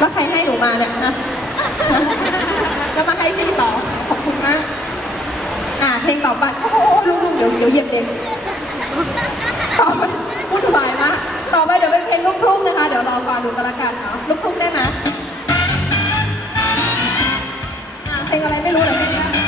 แล้วใครให้หนูมาเนี่ยนะก็มาให้พี่ต่อ ขอบคุณมาก อ่าเพลงต่อบัตรโอ้โหลุงลุงเดี๋ยวเดี๋ยวเย็บเด็กต่อไปวุ่นวายมาก ต่อไปเดี๋ยวเป็นเพลงลูกทุ่งนะคะ เดี๋ยวเราฟังดูกันละกันเนาะ ลูกทุ่งได้ไหมเพลงอะไรไม่รู้เดี๋ยวเพลง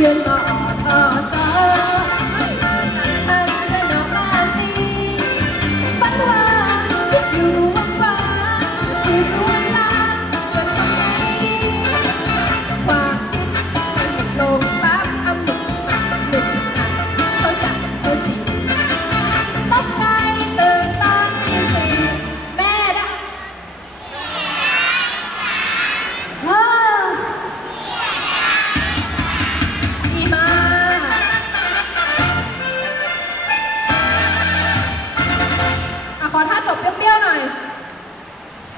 天呐。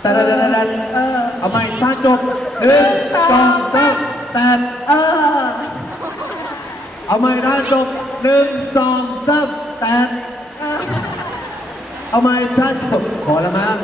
แต่แต่แต่แต่เออ เอาใหม่ท่าจบหนึ่งสองสามแต่เออ เอาใหม่ท่าจบหนึ่งสองสามแต่เออ เอาใหม่ท่าจบพอละมั้ง